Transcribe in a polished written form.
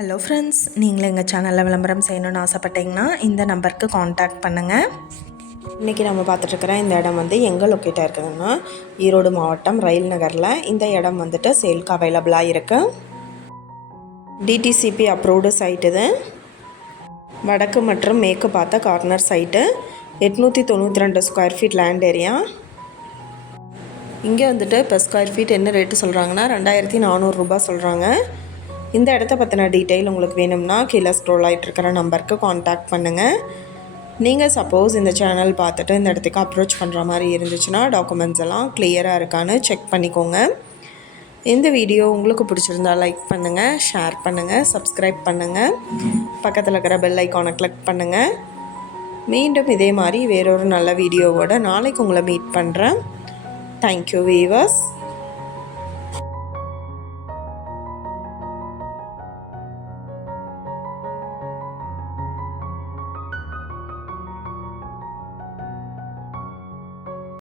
Hello friends, நீங்களும் எங்கள் சேனலில் விளம்பரம் செய்யணுன்னு ஆசைப்பட்டீங்கன்னா இந்த நம்பருக்கு காண்டாக்ட் பண்ணுங்கள். இன்றைக்கி நம்ம பார்த்துட்ருக்குற இந்த இடம் எங்கே லொக்கேட்டாக இருக்குதுன்னா ஈரோடு மாவட்டம் ரயில் நகரில். இந்த இடம் சேல்க்கு அவைலபிளாக இருக்குது. டிடிசிபி அப்ரூவ்டு சைட்டு இது. வடக்கு மற்றும் மேற்கு பார்த்த corner site. 892 square feet land area. இங்கே இப்போ ஸ்கொயர் ஃபீட் என்ன ரேட்டு சொல்கிறாங்கன்னா 2400 ரூபா சொல்கிறாங்க. இந்த இடத்த பற்றின டீட்டெயில் உங்களுக்கு வேணும்னா கீழே ஸ்க்ரோல் ஆகிட்டு இருக்கிற நம்பருக்கு காண்டாக்ட் பண்ணுங்கள். நீங்கள் சப்போஸ் இந்த சேனல் பார்த்துட்டு இந்த இடத்துக்கு அப்ரோச் பண்ணுற மாதிரி இருந்துச்சுன்னா டாக்குமெண்ட்ஸ் எல்லாம் கிளியராக இருக்கான்னு செக் பண்ணிக்கோங்க. இந்த வீடியோ உங்களுக்கு பிடிச்சிருந்தா லைக் பண்ணுங்கள், ஷேர் பண்ணுங்கள், சப்ஸ்கிரைப் பண்ணுங்கள், பக்கத்தில் இருக்கிற பெல் ஐக்கானை கிளிக் பண்ணுங்கள். மீண்டும் இதே மாதிரி வேறொரு நல்ல வீடியோவோட நாளைக்கு உங்களை மீட் பண்ணுறேன். Thank you viewers.